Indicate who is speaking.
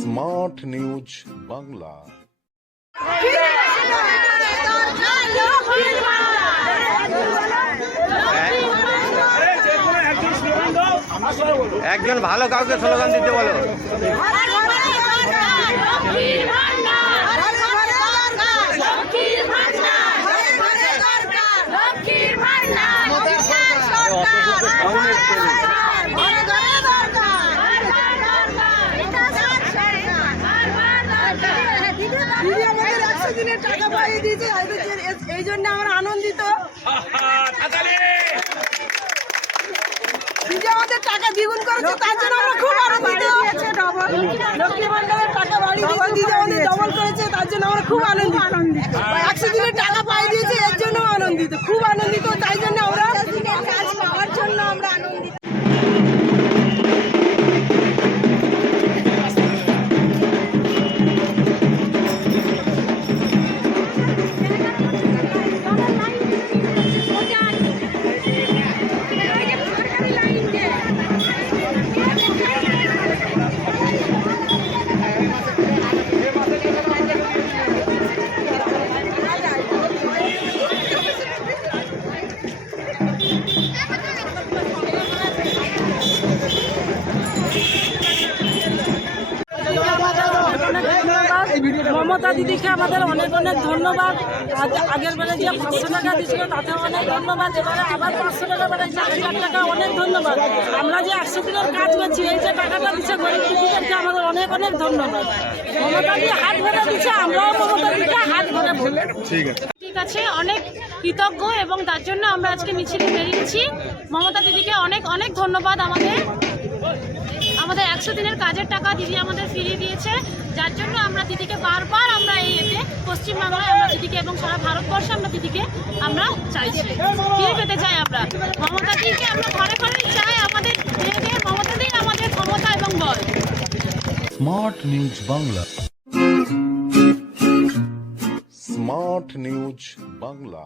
Speaker 1: Smart news Bangla.
Speaker 2: একজন ভালো কাউকে স্লোগান দিতে বলো।
Speaker 3: দিনের টাকা পাইয়ে দিয়েছে এই জন্য আমরা আনন্দিত আমাদের টাকা দ্বিগুণ করেছে তার জন্য আমরা খুব আনন্দিত লক্ষ্মী ভান্ডারের টাকা বাড়ি দিয়েছে আমাদের ডবল করেছে তার জন্য আমরা খুব আনন্দিত। একশো দিনের টাকা পাই দিয়েছে এর জন্য আনন্দিত খুব আনন্দিত তাই মমতা দিদিকে আমাদের অনেক অনেক ধন্যবাদ। আগের বেলা যে পাঁচশো টাকা দিয়েছিল তাতে অনেক ধন্যবাদ। এবারে আবার পাঁচশো টাকা বেড়েছে হাজার টাকা অনেক ধন্যবাদ। আমরা যে একশো দিনের কাজ করছি এই যে টাকাটা দিচ্ছে গরিব দিদিদেরকে আমাদের অনেক অনেক ধন্যবাদ। মমতা দি হাত ভরে দিচ্ছে আমরাও মমতা দিকে হাত ভরে বলি
Speaker 4: ঠিক আছে অনেক কৃতজ্ঞ এবং তার জন্য আমরা আজকে মিছিলে বেরিয়েছি। মমতা দিদিকে অনেক অনেক ধন্যবাদ আমাদের। আমাদের একশো দিনের কাজের টাকা দিদি আমাদের ফিরিয়ে দিয়েছে যার জন্য আমরা দিদিকে বারবার আমরা এই এতে পশ্চিমবাংলায় আমরা দিদিকে এবং সারা ভারতবর্ষে আমরা দিদিকে আমরা চাইছি। ফিরে পেতে চাই আমরা। মমতা দিদিকে আমরা ঘরে ঘরে চাই আমাদের মেয়েদের মমতা দিই আমাদের ক্ষমতা এবং বল।
Speaker 1: Smart news Bangla. Smart news Bangla.